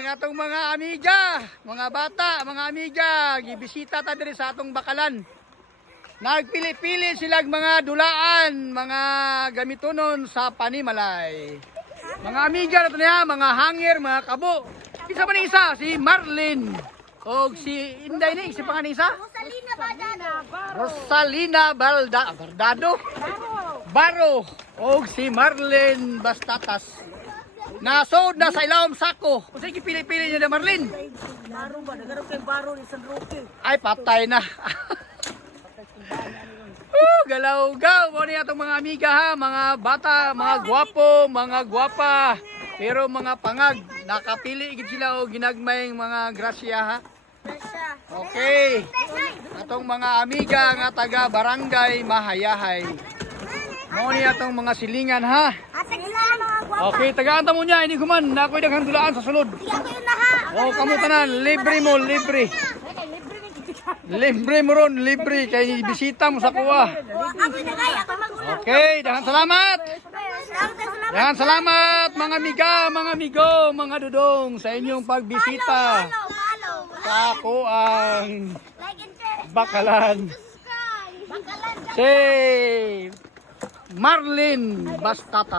ang atong mga amiga, mga bata, mga amiga, gibisita ta diri sa atong bakalan. Nagpili-pili silang mga dulaan, mga gamitonon sa panimalay. Mga amiga na niya, mga hangir, mga kabo. Isa man isa, si Marlin. O si Inday ni, si pangalan isa? Rosalina Bardado. Baro. O si Marlin Bastatas. Nasod na sa ilawom sako. Kung sa'yo pili-pili niya na Marlin? Baro ba? Nagkaroon kay Baro ni San Roque. Ay, patay na. Galaw-gaw. Mo niya itong mga amiga ha. Mga bata, mga gwapo, mga gwapa. Pero mga pangag. Nakapili gid sila o ginagmayng mga grasya ha. Okay. Atong mga amiga nga taga Barangay Mahayahay. Mo niya itong mga silingan ha. Okay, tagaan ta mo niya. Ini kuman. Nako'y daghang dulaan sa sulod. O, kamu tanan. Libre mo, libre. Libre mo ron, libre. Kaya bisita mo sa kuwa. Okay, daghang salamat. Daghang salamat mga amiga, mga amigo, mga dudong sa inyong pagbisita sa kuang bakalan. Si Marlin Bastatas.